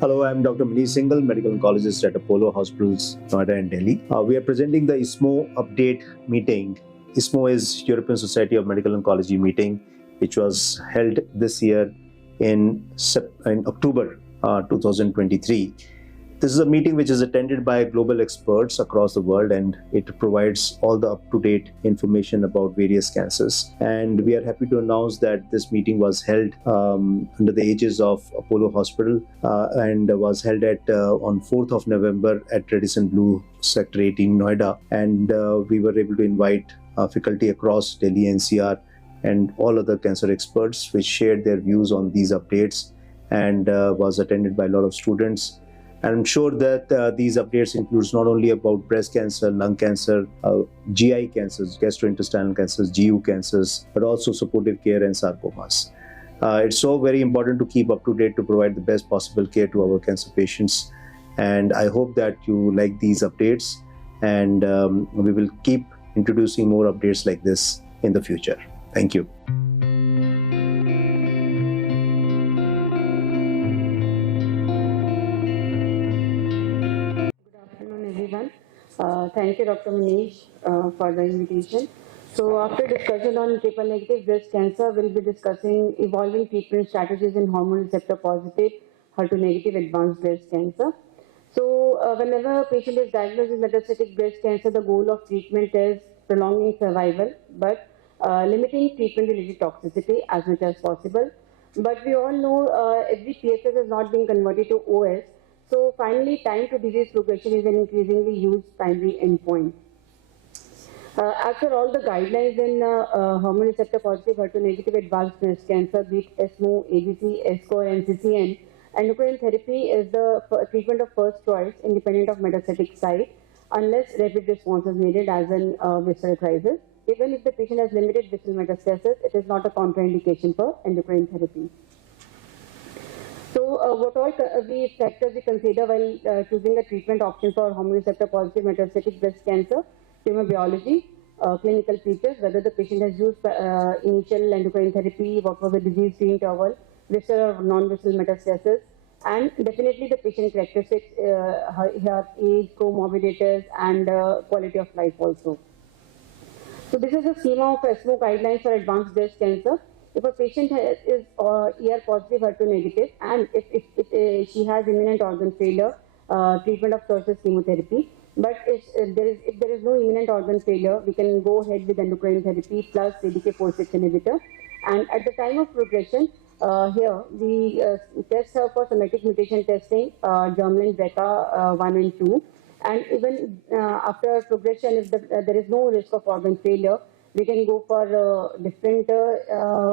Hello, I'm Dr. Manish Singhal, medical oncologist at Apollo Hospitals, Noida and Delhi. We are presenting the ESMO update meeting. ESMO is European Society of Medical Oncology meeting, which was held this year in October 2023. This is a meeting which is attended by global experts across the world, and it provides all the up-to-date information about various cancers. And we are happy to announce that this meeting was held under the aegis of Apollo Hospital and was held on 4th of November at Radisson Blu, Sector 18, Noida. And we were able to invite faculty across Delhi NCR and all other cancer experts, which shared their views on these updates, and was attended by a lot of students. And I'm sure that these updates includes not only about breast cancer, lung cancer, GI cancers, gastrointestinal cancers, GU cancers, but also supportive care and sarcomas. It's so very important to keep up to date to provide the best possible care to our cancer patients. And I hope that you like these updates, and we will keep introducing more updates like this in the future. Thank you. Everyone. Thank you, Dr. Manish, for the invitation. So, after discussion on triple negative breast cancer, we'll be discussing evolving treatment strategies in hormone receptor positive, HER2 negative advanced breast cancer. So, whenever a patient is diagnosed with metastatic breast cancer, the goal of treatment is prolonging survival, but limiting treatment-related toxicity as much as possible. But we all know every PFS is not being converted to OS. So finally, time to disease progression is an increasingly used primary endpoint. As per all the guidelines in hormone receptor positive, HER2 negative advanced breast cancer, be it ESMO, ABC, ESCO, or NCCN, endocrine therapy is the treatment of first choice independent of metastatic site, unless rapid response is needed as in visceral crisis. Even if the patient has limited visceral metastasis, it is not a contraindication for endocrine therapy. So, what all factors we consider while choosing a treatment option for hormone receptor positive metastatic breast cancer? Tumor biology, clinical features, whether the patient has used initial endocrine therapy, what was the disease-free interval, visceral or non-visceral metastasis, and definitely the patient characteristics, her age, comorbidities, and quality of life also. So this is a schema of ESMO guidelines for advanced breast cancer. If a patient is ER positive, HER2 negative, and if she has imminent organ failure, treatment of choice is chemotherapy. But if there is no imminent organ failure, we can go ahead with endocrine therapy plus CDK4/6 inhibitor. And at the time of progression, here we test her for somatic mutation testing, germline BRCA 1 and 2. And even after progression, if there is no risk of organ failure, we can go for different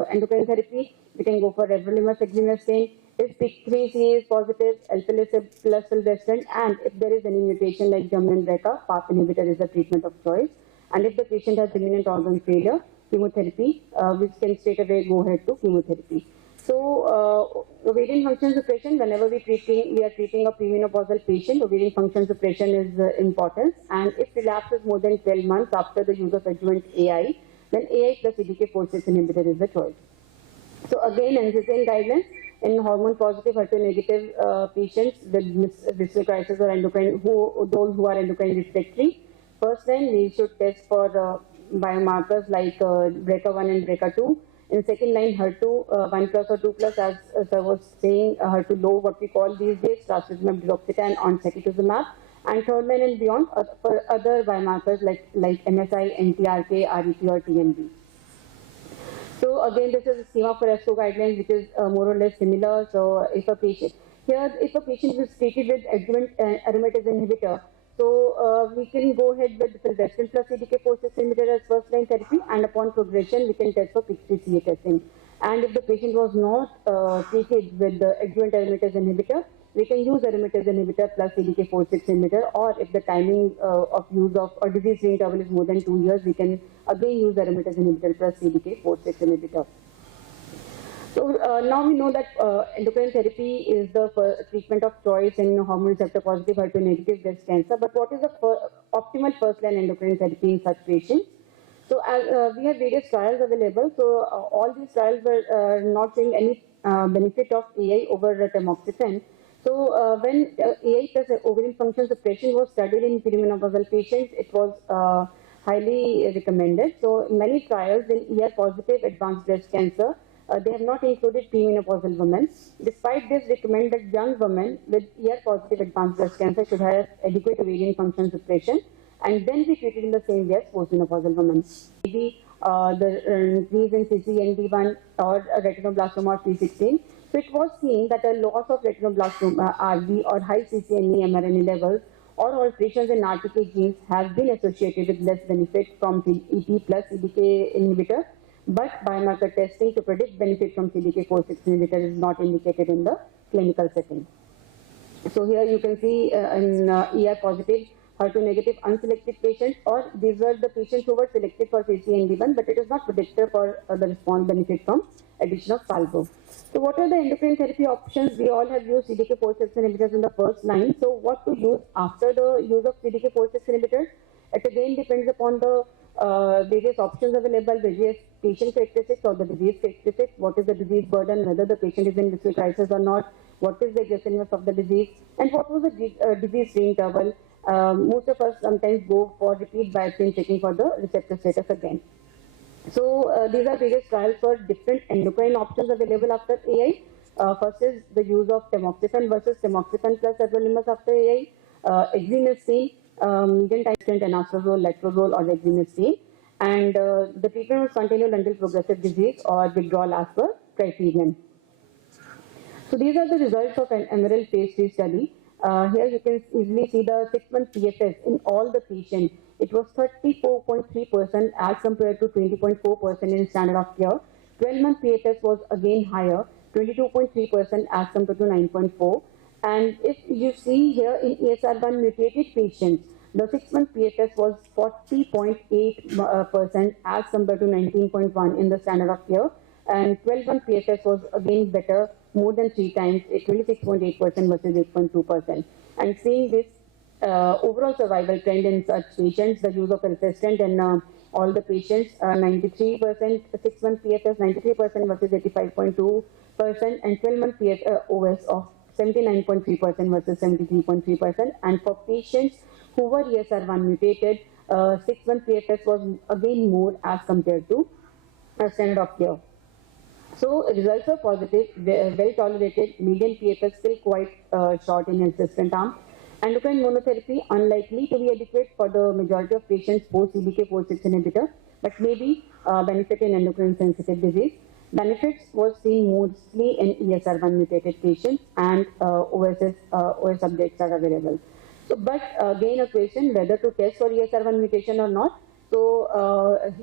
endocrine therapy. We can go for everolimus exemestane. If PIK3CA is positive, alpelisib plus fulvestrant, and if there is any mutation like germline BRCA, PARP inhibitor is the treatment of choice. And if the patient has imminent organ failure, chemotherapy, we can straight away go ahead to chemotherapy. So, ovarian function suppression, whenever we are treating a premenopausal patient, ovarian function suppression is important. And if relapse is more than 12 months after the use of adjuvant AI, then AI plus CDK4/6 inhibitor is the choice. So again, NCCN guidelines in hormone positive, HER2 negative patients with visceral crisis or endocrine, those who are endocrine refractory, first then we should test for biomarkers like BRCA1 and BRCA2. In second line, HER2 1 plus or 2 plus, as I was saying, HER2 low, what we call these days, trastuzumab deruxtecan on secukinumab. And third line and beyond for other biomarkers like MSI, NTRK, RET, or TMB. So again, this is a schema for ESCO guidelines, which is more or less similar. So if a patient is treated with adjuvant aromatase inhibitor, so we can go ahead with fulvestrant plus CDK4/6 inhibitor as first line therapy, and upon progression, we can test for PIK3CA testing. And if the patient was not treated with the adjuvant aromatase inhibitor, we can use aromatase inhibitor plus CDK4/6 inhibitor, or if the timing of use of or disease-free interval is more than 2 years, we can again use aromatase inhibitor plus CDK4/6 inhibitor. So now we know that endocrine therapy is the treatment of choice in hormone receptor positive, HER2 negative breast cancer. But what is the optimal first line endocrine therapy in such patients? So we have various trials available. So all these trials were not showing any benefit of AI over tamoxifen. So when AI plus ovarian function suppression was studied in perimenopausal patients, it was highly recommended. So many trials in ER-positive advanced breast cancer, they have not included premenopausal women. Despite this, recommend that young women with ER-positive advanced breast cancer should have adequate ovarian function suppression and then be treated in the same way as postmenopausal women. Maybe the increase in CCND1 or retinoblastoma of P16. So it was seen that a loss of retinoblastoma RB or high CCNE mRNA levels or alterations in RTK genes has been associated with less benefit from EP plus CDK inhibitor, but biomarker testing to predict benefit from CDK4/6 inhibitor is not indicated in the clinical setting. So here you can see in ER positive, HER2 negative unselected patients, or these were the patients who were selected for CCND1, but it is not predictor for the response benefit from addition of palbo. So what are the endocrine therapy options? We all have used CDK4/6 inhibitors in the first line. So what to use after the use of CDK4/6 inhibitors? It again depends upon the various options available, various patient characteristics or the disease characteristics. What is the disease burden, whether the patient is in visceral crisis or not, what is the aggressiveness of the disease, and what was the disease-free interval. Most of us sometimes go for repeat biopsy and checking for the receptor status again. So these are various trials for different endocrine options available after AI. First is the use of tamoxifen versus tamoxifen plus everolimus after AI, exemestane, median time anastrozole, letrozole, or exemestane, and the treatment was continued until progressive disease or withdrawal as per criterion. So these are the results of an Emerald phase 3 study. Here you can easily see the 6-month PFS in all the patients. It was 34.3% as compared to 20.4% in standard of care. 12-month PFS was again higher, 22.3% as compared to 9.4%. And if you see here in ESR1 mutated patients, the 6-month PFS was 40.8% as compared to 19.1% in the standard of care. And 12-month PFS was again better, more than 3 times, 26.8% versus 8.2%. And seeing this overall survival trend in such patients, the use of persistent in all the patients, 93% 6-month PFS, 93% versus 85.2%, and 12-month OS of 79.3% versus 73.3%. And for patients who were ESR1 mutated, 6-month PFS was again more as compared to standard of care. So results are positive, well tolerated, median PFS still quite short in insistent arm. Endocrine monotherapy unlikely to be adequate for the majority of patients post CDK4/6 inhibitor, but maybe benefit in endocrine sensitive disease. Benefits was seen mostly in ESR1 mutated patients, and OS updates are available. So, but again a question whether to test for ESR1 mutation or not. So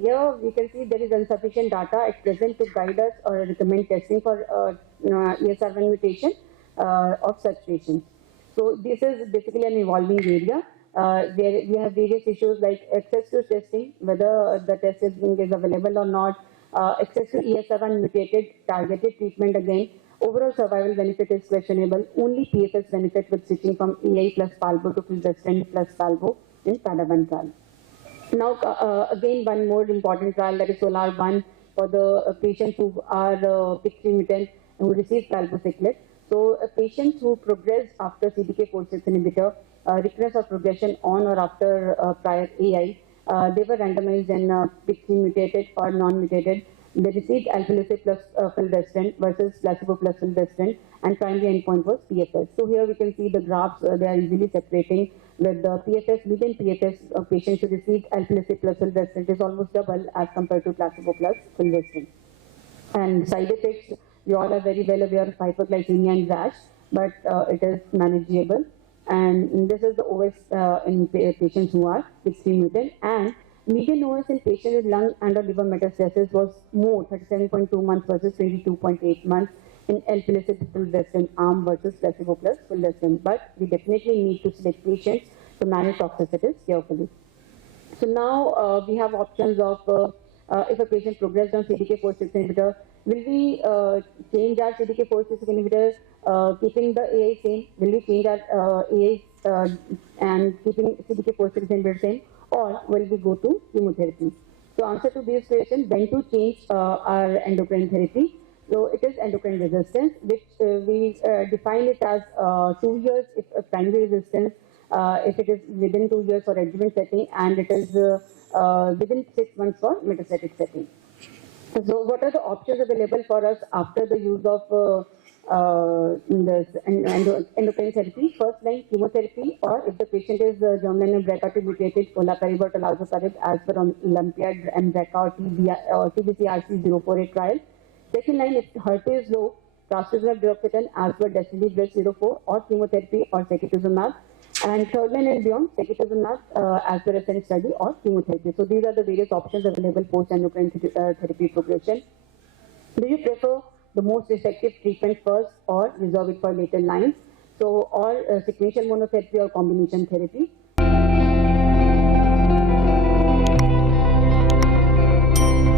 here we can see there is insufficient data at present to guide us or recommend testing for ESR1 mutation of such patients. So this is basically an evolving area. There we have various issues like access to testing, whether the test is available or not, access to ESR1 mutated targeted treatment again. Overall survival benefit is questionable. Only PFS benefit with switching from EI plus palbo to fulvestrant plus palbo in PADA1 trial. Now, again, one more important trial, that is SOLAR-1 for the patients who are PIK3 mutant who receive palbociclib. So, patients who progressed after CDK4/6 inhibitor, recurrence or progression on or after prior AI, they were randomized in PIK3 mutated or non-mutated. They received alpelisib plus fulvestrant versus placebo plus fulvestrant, and primary endpoint was PFS. So here we can see the graphs, they are easily separating with the PFS, median PFS of patients who received alpelisib plus fulvestrant is almost double as compared to placebo plus fulvestrant. And side effects, you all are very well aware of hyperglycemia and rash, but it is manageable. And this is the OS in patients who are PIK3 mutant. And median OS in patients with lung and or liver metastasis was more, 37.2 months versus 22.8 months in alpelisib fulvestrant arm versus placebo plus fulvestrant. But we definitely need to select patients to manage toxicities carefully. So now we have options of if a patient progressed on CDK4/6 inhibitor, will we change our CDK4/6 inhibitor keeping the AI same? Will we change our AI and keeping CDK4/6 inhibitor same? Or will we go to chemotherapy? So answer to these questions, when to change our endocrine therapy. So it is endocrine resistance, which we define it as 2 years if primary resistance, if it is within 2 years for adjuvant setting, and it is within 6 months for metastatic setting. So what are the options available for us after the use of this endocrine therapy? First line chemotherapy, or if the patient is germline and BRCA2 mutated, olaparib or talazoparib as per Olympiad and BRCA or TBCRC 048 trial. Second line, if HER2 is low, trastuzumab deruxtecan as per Destiny Breast 04, or chemotherapy or secukinumab. And third line and beyond, secukinumab as per Ascent study, or chemotherapy. So these are the various options available post-endocrine therapy progression. Do you prefer the most effective treatment first or reserve it for later lines? So, or sequential monotherapy or combination therapy?